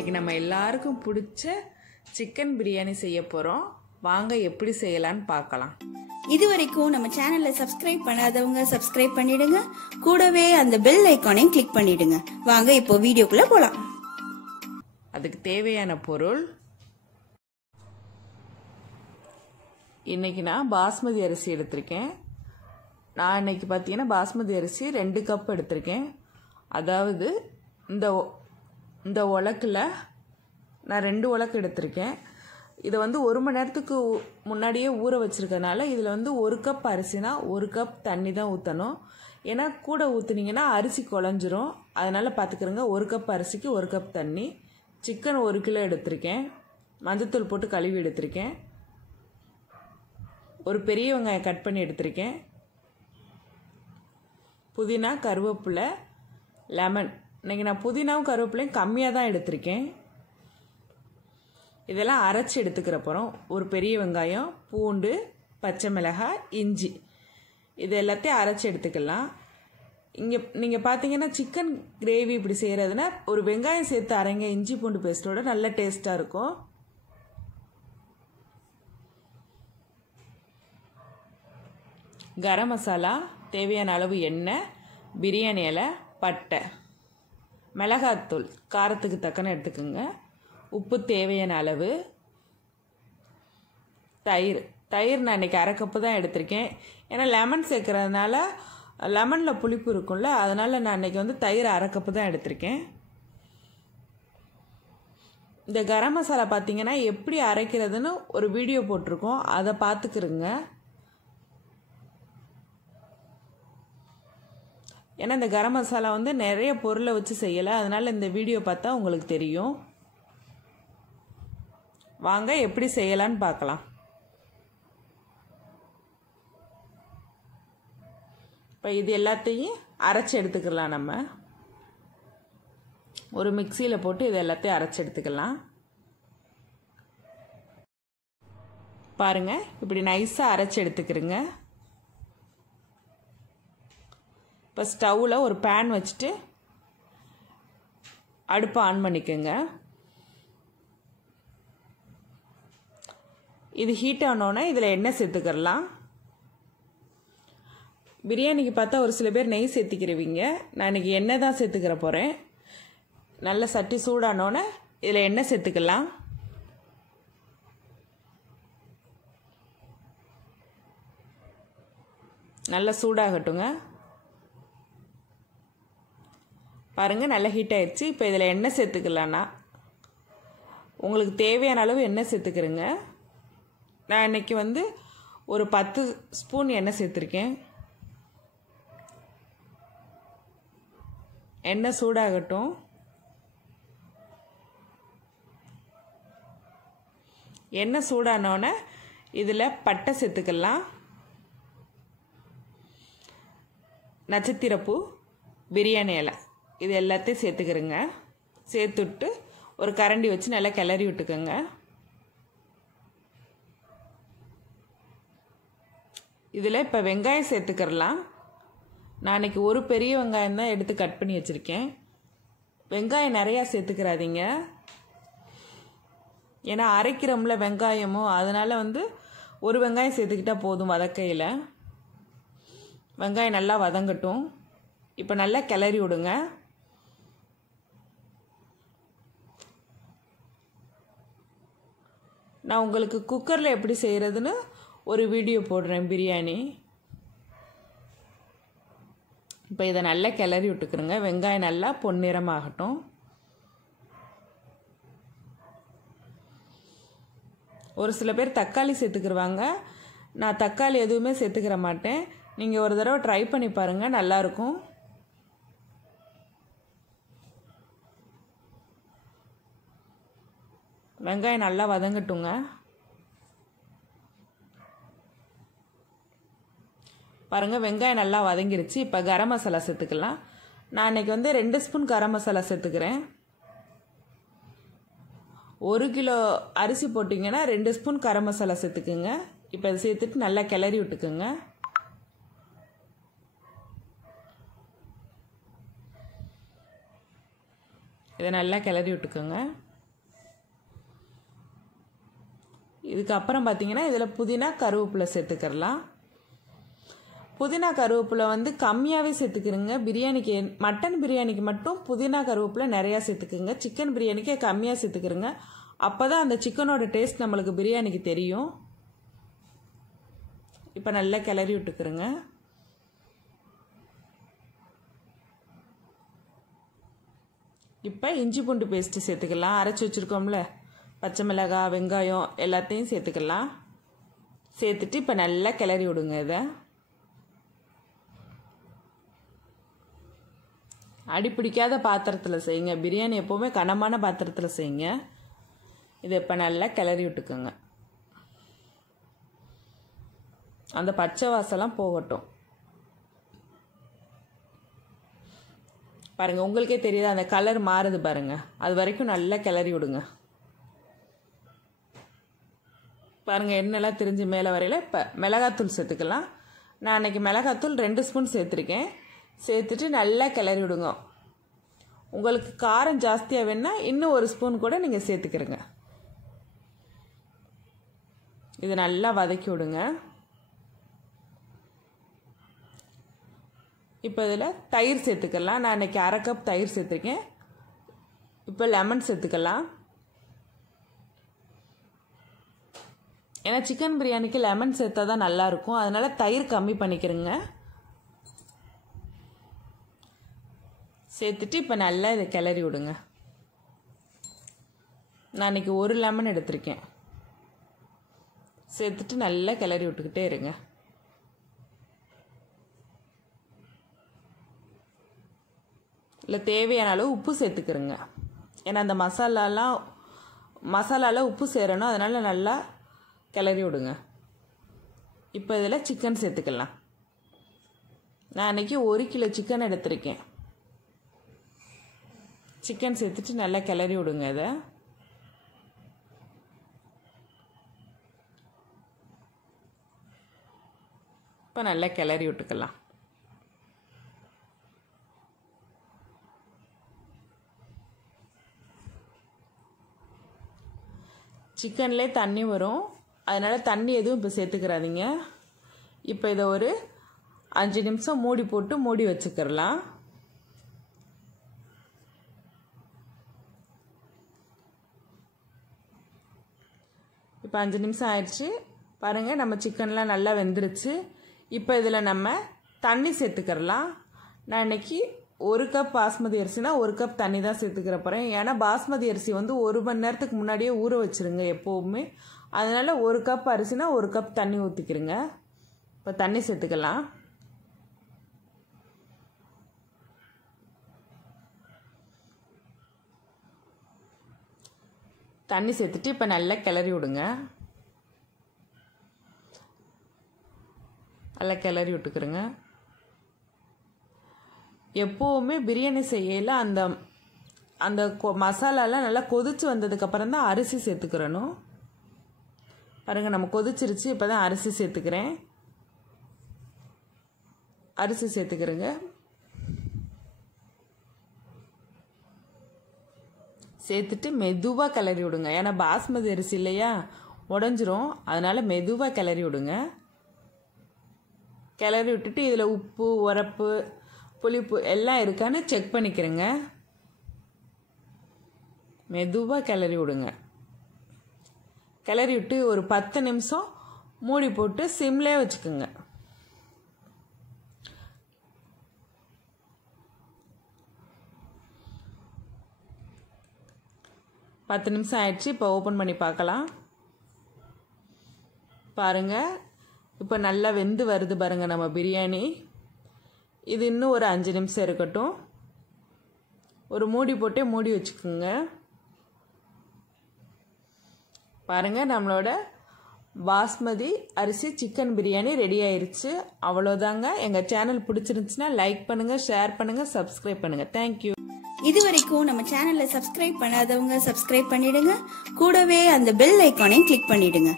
இன்றைக்கி நம்ம எல்லாருக்கும் பிடிச்ச சிக்கன் பிரியாணி செய்ய போகிறோம். வாங்க எப்படி செய்யலான்னு பார்க்கலாம். இது வரைக்கும் நம்ம சேனலை சப்ஸ்கிரைப் பண்ணாதவங்க சப்ஸ்கிரைப் பண்ணிடுங்க. கூடவே அந்த பெல் ஐக்கானையும் கிளிக் பண்ணிடுங்க. வாங்க இப்போ வீடியோக்குள்ள போலாம். அதுக்கு தேவையான பொருள், இன்னைக்கு நான் பாஸ்மதி அரிசி எடுத்திருக்கேன். நான் இன்னைக்கு பார்த்தீங்கன்னா பாஸ்மதி அரிசி 2 கப் எடுத்திருக்கேன். அதாவது இந்த உலக்கில் நான் 2 உலக்கு எடுத்திருக்கேன். இதை 1 மணி நேரத்துக்கு முன்னாடியே ஊற வச்சுருக்கனால இதில் 1 கப் அரிசினா 1 கப் தண்ணி தான் ஊற்றணும். ஏன்னா கூட ஊற்றுனீங்கன்னா அரிசி குழஞ்சிரும். அதனால் பார்த்துக்கிறேங்க. 1 கப் அரிசிக்கு 1 கப் தண்ணி. சிக்கன் 1 கிலோ எடுத்திருக்கேன். மஞ்சத்தூள் போட்டு கழுவி எடுத்திருக்கேன். ஒரு பெரிய வெங்காயம் கட் பண்ணி எடுத்திருக்கேன். புதினா, கருவேப்பிலை, லெமன். இன்றைக்கி நான் புதினாவும் கருவேப்பிலையும் கம்மியாக தான் எடுத்திருக்கேன். இதெல்லாம் அரைச்சி எடுத்துக்கிற போகிறோம். ஒரு பெரிய வெங்காயம், பூண்டு, பச்சை மிளகாய், இஞ்சி, இது எல்லாத்தையும் அரைச்சி எடுத்துக்கலாம். நீங்கள் பார்த்தீங்கன்னா சிக்கன் கிரேவி இப்படி செய்கிறதுனா ஒரு வெங்காயம் சேர்த்து அரைங்க. இஞ்சி பூண்டு பேஸ்ட்டோட நல்ல டேஸ்ட்டாக இருக்கும். கரம் மசாலா, தேவையான அளவு எண்ணெய், பிரியாணி இலை, பட்டை, மிளகாத்தூள் காரத்துக்கு தக்கன எடுத்துக்கோங்க. உப்பு தேவையான அளவு, தயிர் நான் இன்றைக்கி 1/2 கப்பு தான் எடுத்திருக்கேன். ஏன்னா லெமன் சேர்க்குறதுனால லெமனில் புளிப்பு இருக்கும்ல, அதனால் நான் இன்றைக்கி தயிர் 1/2 கப்பு தான் எடுத்திருக்கேன். இந்த கரம் மசாலா பார்த்திங்கன்னா எப்படி அரைக்கிறதுன்னு ஒரு வீடியோ போட்டிருக்கோம், அதை பார்த்துக்கிறோங்க. ஏன்னா இந்த கரம் மசாலா நிறைய பொருளை வச்சு செய்யலை, அதனால் இந்த வீடியோ பார்த்தா உங்களுக்கு தெரியும். வாங்க எப்படி செய்யலான்னு பார்க்கலாம். இப்போ இது எல்லாத்தையும் அரைச்சி எடுத்துக்கலாம். நம்ம ஒரு மிக்சியில் போட்டு இது எல்லாத்தையும் அரைச்சி எடுத்துக்கலாம். பாருங்கள், இப்படி நைஸாக அரைச்சி எடுத்துக்கிறேங்க. இப்போ ஸ்டவ்வில் ஒரு பேன் வச்சுட்டு அடுப்பை ஆன் பண்ணிக்கோங்க. இது ஹீட் ஆனோன்னே இதில் எண்ணெய் சேர்த்துக்கிறலாம். பிரியாணிக்கு பார்த்தா ஒரு சில பேர் நெய் சேர்த்துக்கிறவீங்க. நான் இன்றைக்கி எண்ணெய் தான் சேர்த்துக்கிற போகிறேன். நல்ல சட்டி சூடானோன்னே இதில் எண்ணெய் சேர்த்துக்கலாம். நல்லா சூடாகட்டுங்க. பாருங்கள், நல்லா ஹீட் ஆயிடுச்சு. இப்போ இதில் எண்ணெய் சேர்த்துக்கலான்னா உங்களுக்கு தேவையான அளவு எண்ணெய் சேர்த்துக்கிறேங்க. நான் இன்றைக்கி ஒரு 10 ஸ்பூன் எண்ணெய் சேர்த்துருக்கேன். எண்ணெய் சூடாகட்டும். எண்ணெய் சூடானோன்னே இதில் பட்டை சேர்த்துக்கலாம், நட்சத்திரப்பூ, பிரியாணி இலை, இது எல்லாத்தையும் சேர்த்துக்கிறேங்க. சேர்த்துட்டு ஒரு கரண்டி வச்சு நல்லா கிளறி விட்டுக்கோங்க. இதில் இப்போ வெங்காயம் சேர்த்துக்கிறலாம். நான் இன்றைக்கி ஒரு பெரிய வெங்காயம் தான் எடுத்து கட் பண்ணி வச்சுருக்கேன். வெங்காயம் நிறையா சேர்த்துக்கிறாதீங்க, ஏன்னா அரைக்கிறோம்ல வெங்காயமும், அதனால் ஒரு வெங்காயம் சேர்த்துக்கிட்டால் போதும் வதக்கையில். வெங்காயம் நல்லா வதங்கட்டும். இப்போ நல்லா கிளறி விடுங்க. நான் உங்களுக்கு குக்கரில் எப்படி செய்கிறதுன்னு ஒரு வீடியோ போடுறேன், பிரியாணி. இப்போ இதை நல்லா கிளறி விட்டுக்கிறேங்க. வெங்காயம் நல்லா பொன்னிறமாகட்டும். ஒரு சில பேர் தக்காளி சேர்த்துக்கிடுவாங்க. நான் தக்காளி எதுவுமே சேர்த்துக்கிற மாட்டேன். நீங்கள் ஒரு தடவை ட்ரை பண்ணி பாருங்கள், நல்லாயிருக்கும். வெங்காயம் நல்லா வதங்கட்டுங்க. பாருங்கள், வெங்காயம் நல்லா வதங்கிருச்சு. இப்போ கரம் மசாலா சேர்த்துக்கலாம். நான் இன்றைக்கி 2 ஸ்பூன் கரம் மசாலா சேர்த்துக்கிறேன். 1 கிலோ அரிசி போட்டிங்கன்னா 2 ஸ்பூன் கரம் மசாலா சேர்த்துக்குங்க. இப்போ அதை சேர்த்துட்டு நல்லா கிளறி விட்டுக்குங்க. இதை நல்லா கிளறி விட்டுக்கோங்க. இதுக்கு அப்புறம் பார்த்தீங்கன்னா இதில் புதினா கருவேப்பிலை சேர்த்துக்கிறலாம். புதினா கருவேப்பிலை வந்து கம்மியாகவே சேர்த்துக்கிறங்க. பிரியாணிக்கு மட்டன் பிரியாணிக்கு மட்டும் புதினா கருவேப்பிலை நிறையா சேர்த்துக்குங்க. சிக்கன் பிரியாணிக்கு கம்மியாக சேர்த்துக்கிறங்க. அப்போ தான் அந்த சிக்கனோட டேஸ்ட் நம்மளுக்கு பிரியாணிக்கு தெரியும். இப்போ நல்லா கிளறி விட்டுக்கிறங்க. இப்போ இஞ்சி பூண்டு பேஸ்ட்டு சேர்த்துக்கலாம். அரைச்சி வச்சுருக்கோம்ல, பச்சை மிளகாய் வெங்காயம் எல்லாத்தையும் சேர்த்துக்கலாம். சேர்த்துட்டு இப்போ நல்லா கிளறி விடுங்க. இதை அடிப்பிடிக்காத பாத்திரத்தில் செய்யுங்க. பிரியாணி எப்போவுமே கனமான பாத்திரத்தில் செய்யுங்க. இதை இப்போ நல்லா கிளறி விட்டுக்குங்க. அந்த பச்சை வாசலாம் போகட்டும். பாருங்கள், உங்களுக்கே தெரியுது அந்த கலர் மாறுது பாருங்கள். அது வரைக்கும் நல்லா கிளறி விடுங்க. பாருங்கள், எண்ணெய்லாம் திரிஞ்சு மேலே வரையில் இப்போ மிளகாத்தூள் சேர்த்துக்கலாம். நான் அன்றைக்கி மிளகாத்தூள் 2 ஸ்பூன் சேர்த்துருக்கேன். சேர்த்துட்டு நல்லா கிளறி விடுங்க. உங்களுக்கு காரம் ஜாஸ்தியாக வேணுன்னா இன்னும் 1 ஸ்பூன் கூட நீங்கள் சேர்த்துக்கிறங்க. இது நல்லா வதக்கி விடுங்க. இப்போ இதில் தயிர் சேர்த்துக்கலாம். நான் இன்றைக்கி 1/2 கப் தயிர் சேர்த்துருக்கேன். இப்போ லெமன் சேர்த்துக்கலாம். ஏன்னா சிக்கன் பிரியாணிக்கு லெமன் சேர்த்தா தான் நல்லாயிருக்கும். அதனால் தயிர் கம்மி பண்ணிக்கிறேங்க. சேர்த்துட்டு இப்போ நல்லா இதை கிளறி விடுங்க. நான் இன்றைக்கி 1 லெமன் எடுத்திருக்கேன். சேர்த்துட்டு நல்லா கிளறி விட்டுக்கிட்டே இருங்க. இல்லை தேவையான அளவு உப்பு சேர்த்துக்கிறங்க. ஏன்னா அந்த மசாலாவில் உப்பு சேரணும். அதனால் நல்லா கிளறி விடுங்க. இப்போ இதில் சிக்கன் சேர்த்துக்கலாம். நான் இன்றைக்கி 1 கிலோ சிக்கன் எடுத்திருக்கேன். சிக்கன் சேர்த்துட்டு நல்லா கிளறி விடுங்க. இதை இப்போ நல்லா கிளறி விட்டுக்கலாம். சிக்கன்லேயே தண்ணி வரும். அதனால் தண்ணி எதுவும் இப்போ சேர்த்துக்கிறாதீங்க. இப்போ இதை ஒரு 5 நிமிஷம் மூடி போட்டு மூடி வச்சுக்கிறலாம். இப்போ 5 நிமிஷம் ஆயிடுச்சு. பாருங்கள், நம்ம சிக்கன்லாம் நல்லா வெந்துருச்சு. இப்போ இதில் நம்ம தண்ணி சேர்த்துக்கிறலாம். நான் இன்றைக்கி 1 கப் பாஸ்மதி அரிசினா 1 கப் தண்ணி தான் சேர்த்துக்கிற போகிறேன். ஏன்னா பாஸ்மதி அரிசி வந்து 1 மணி நேரத்துக்கு முன்னாடியே ஊற வச்சுருங்க எப்போவுமே. அதனால் 1 கப் அரிசினா 1 கப் தண்ணி ஊற்றிக்கிறங்க. இப்போ தண்ணி சேர்த்துக்கலாம். தண்ணி சேர்த்துட்டு இப்போ நல்லா கிளறி விடுங்க. நல்லா கிளறி விட்டுக்கிறங்க. எப்போவுமே பிரியாணி செய்யல அந்த அந்த மசாலாலாம் நல்லா கொதிச்சு வந்ததுக்கப்புறம் தான் அரிசி சேர்த்துக்கிறணும். பாருங்கள், நம்ம கொதிச்சிருச்சு. இப்போ தான் அரிசி சேர்த்துக்கிறேன். அரிசி சேர்த்துக்கிறேங்க. சேர்த்துட்டு மெதுவாக கிளறி விடுங்க. ஏன்னா பாஸ்மதி அரிசி இல்லையா, உடஞ்சிரும். அதனால் மெதுவாக கிளறி விடுங்க. கிளறி விட்டுட்டு இதில் உப்பு உரப்பு புளிப்பு எல்லாம் இருக்கான்னு செக் பண்ணிக்கிறேங்க. மெதுவாக கிளறி விடுங்க. கிளறி விட்டு ஒரு 10 நிமிஷம் மூடி போட்டு சிம்லே வச்சுக்கோங்க. பத்து நிமிஷம் ஆயிடுச்சு. இப்போ ஓப்பன் பண்ணி பார்க்கலாம். பாருங்கள், இப்போ நல்லா வெந்து வருது பாருங்கள் நம்ம பிரியாணி. இது இன்னும் ஒரு 5 நிமிஷம் இருக்கட்டும். ஒரு மூடி போட்டே மூடி வச்சுக்கோங்க. பாருங்கள், நம்மளோட பாஸ்மதி அரிசி சிக்கன் பிரியாணி ரெடி ஆயிருச்சு. அவ்வளோதாங்க. எங்கள் சேனல் பிடிச்சிருந்துச்சுன்னா லைக் பண்ணுங்கள், ஷேர் பண்ணுங்கள், சப்ஸ்கிரைப் பண்ணுங்கள். தேங்க்யூ. இது வரைக்கும் நம்ம சேனலை சப்ஸ்கிரைப் பண்ணாதவங்க சப்ஸ்கிரைப் பண்ணிடுங்க. கூடவே அந்த பெல் ஐக்கானையும் கிளிக் பண்ணிடுங்க.